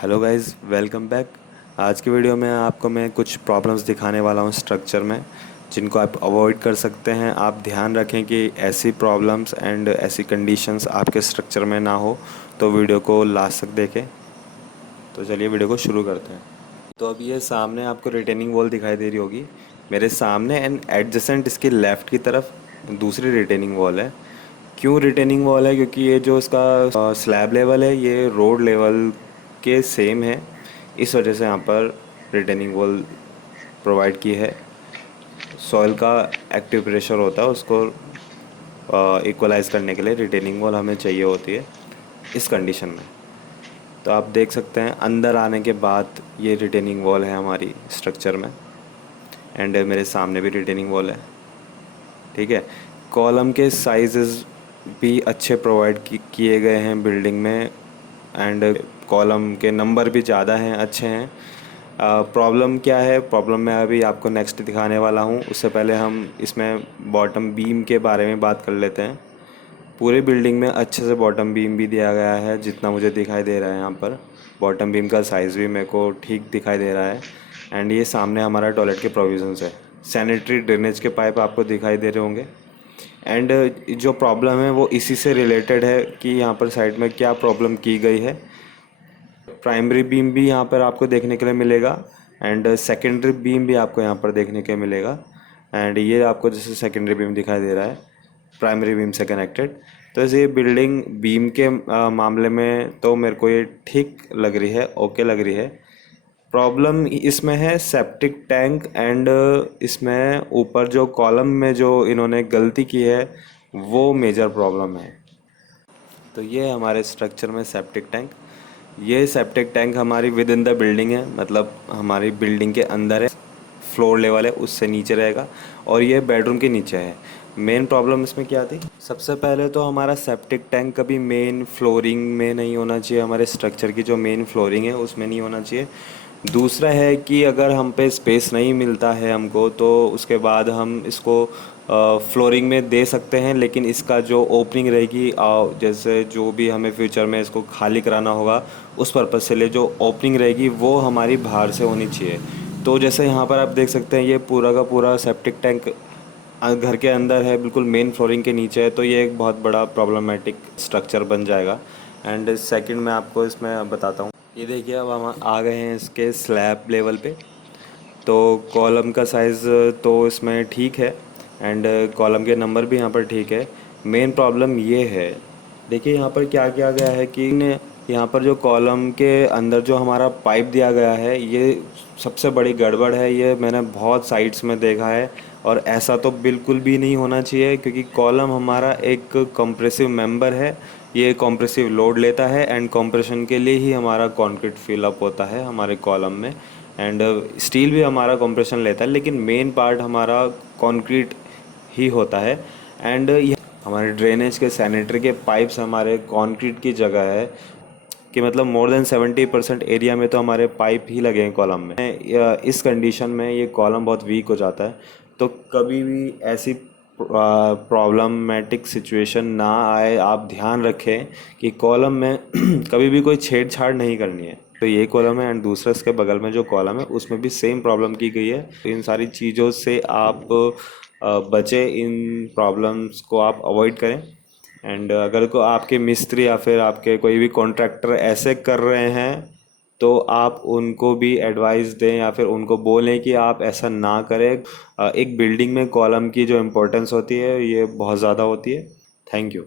Hello guys, welcome back. आज की video में आपको मैं कुछ प्रॉब्लम्स दिखाने वाला हूँ स्ट्रक्चर में, जिनको आप अवॉइड कर सकते हैं। आप ध्यान रखें कि ऐसी प्रॉब्लम्स एंड ऐसी कंडीशंस आपके स्ट्रक्चर में ना हो। तो वीडियो को लास्ट तक देखें। तो चलिए वीडियो को शुरू करते हैं। तो अब ये सामने आपको रिटेनिंग वॉल दिखाई दे रही होगी मेरे सामने, एंड एडजेसेंट इसके लेफ़्ट की तरफ दूसरी रिटेनिंग वॉल है। क्यों रिटेनिंग वॉल है? क्योंकि ये जो इसका स्लैब लेवल है ये रोड लेवल के सेम है। इस वजह से यहाँ पर रिटेनिंग वॉल प्रोवाइड की है। सॉइल का एक्टिव प्रेशर होता है, उसको इक्वलाइज करने के लिए रिटेनिंग वॉल हमें चाहिए होती है इस कंडीशन में। तो आप देख सकते हैं अंदर आने के बाद ये रिटेनिंग वॉल है हमारी स्ट्रक्चर में, एंड मेरे सामने भी रिटेनिंग वॉल है। ठीक है। कॉलम के साइजेस भी अच्छे प्रोवाइड किए गए हैं बिल्डिंग में, एंड कॉलम के नंबर भी ज़्यादा हैं, अच्छे हैं। प्रॉब्लम क्या है? प्रॉब्लम मैं अभी आपको नेक्स्ट दिखाने वाला हूँ। उससे पहले हम इसमें बॉटम बीम के बारे में बात कर लेते हैं। पूरे बिल्डिंग में अच्छे से बॉटम बीम भी दिया गया है, जितना मुझे दिखाई दे रहा है यहाँ पर। बॉटम बीम का साइज़ भी मेरे को ठीक दिखाई दे रहा है। एंड ये सामने हमारा टॉयलेट के प्रोविजंस है। सैनिटरी ड्रेनेज के पाइप आपको दिखाई दे रहे होंगे। एंड जो प्रॉब्लम है वो इसी से रिलेटेड है कि यहाँ पर साइड में क्या प्रॉब्लम की गई है। प्राइमरी बीम भी यहाँ पर आपको देखने के लिए मिलेगा, एंड सेकेंडरी बीम भी आपको यहाँ पर देखने के मिलेगा। एंड ये आपको जैसे सेकेंडरी बीम दिखाई दे रहा है प्राइमरी बीम से कनेक्टेड। तो ऐसे ये बिल्डिंग बीम के मामले में तो मेरे को ये ठीक लग रही है, ओके लग रही है। प्रॉब्लम इसमें है सेप्टिक टैंक, एंड इसमें ऊपर जो कॉलम में जो इन्होंने गलती की है वो मेजर प्रॉब्लम है। तो ये हमारे स्ट्रक्चर में सेप्टिक टैंक, ये सेप्टिक टैंक हमारी विद इन द बिल्डिंग है, मतलब हमारी बिल्डिंग के अंदर है। फ्लोर लेवल है उससे नीचे रहेगा, और ये बेडरूम के नीचे है। मेन प्रॉब्लम इसमें क्या थी? सबसे पहले तो हमारा सेप्टिक टैंक कभी मेन फ्लोरिंग में नहीं होना चाहिए, हमारे स्ट्रक्चर की जो मेन फ्लोरिंग है उसमें नहीं होना चाहिए। दूसरा है कि अगर हम पे स्पेस नहीं मिलता है हमको, तो उसके बाद हम इसको फ्लोरिंग में दे सकते हैं, लेकिन इसका जो ओपनिंग रहेगी, जैसे जो भी हमें फ्यूचर में इसको खाली कराना होगा उस पर्पज़ से लिए जो ओपनिंग रहेगी वो हमारी बाहर से होनी चाहिए। तो जैसे यहाँ पर आप देख सकते हैं ये पूरा का पूरा सेप्टिक टैंक घर के अंदर है, बिल्कुल मेन फ्लोरिंग के नीचे है। तो ये एक बहुत बड़ा प्रॉब्लमेटिक स्ट्रक्चर बन जाएगा। एंड सेकंड मैं आपको इसमें बताता हूँ। ये देखिए अब हम आ गए हैं इसके स्लैब लेवल पे। तो कॉलम का साइज़ तो इसमें ठीक है, एंड कॉलम के नंबर भी यहाँ पर ठीक है। मेन प्रॉब्लम ये है, देखिए यहाँ पर क्या किया गया है कि यहाँ पर जो कॉलम के अंदर जो हमारा पाइप दिया गया है ये सबसे बड़ी गड़बड़ है। ये मैंने बहुत साइट्स में देखा है, और ऐसा तो बिल्कुल भी नहीं होना चाहिए, क्योंकि कॉलम हमारा एक कंप्रेसिव मेंबर है। ये कंप्रेसिव लोड लेता है, एंड कंप्रेशन के लिए ही हमारा कंक्रीट फिलअप होता है हमारे कॉलम में। एंड स्टील भी हमारा कंप्रेशन लेता है, लेकिन मेन पार्ट हमारा कंक्रीट ही होता है। एंड हमारे ड्रेनेज के सैनिटरी के पाइप्स हमारे कंक्रीट की जगह है, कि मतलब मोर देन 70% एरिया में तो हमारे पाइप ही लगे हैं कॉलम में। इस कंडीशन में ये कॉलम बहुत वीक हो जाता है। तो कभी भी ऐसी प्रॉब्लमेटिक सिचुएशन ना आए, आप ध्यान रखें कि कॉलम में कभी भी कोई छेड़छाड़ नहीं करनी है। तो ये कॉलम है, एंड दूसरा इसके बगल में जो कॉलम है उसमें भी सेम प्रॉब्लम की गई है। तो इन सारी चीज़ों से आप बचें, इन प्रॉब्लम्स को आप अवॉइड करें। एंड अगर को आपके मिस्त्री या फिर आपके कोई भी कॉन्ट्रैक्टर ऐसे कर रहे हैं, तो आप उनको भी एडवाइस दें या फिर उनको बोलें कि आप ऐसा ना करें। एक बिल्डिंग में कॉलम की जो इम्पोर्टेंस होती है ये बहुत ज़्यादा होती है। Thank you.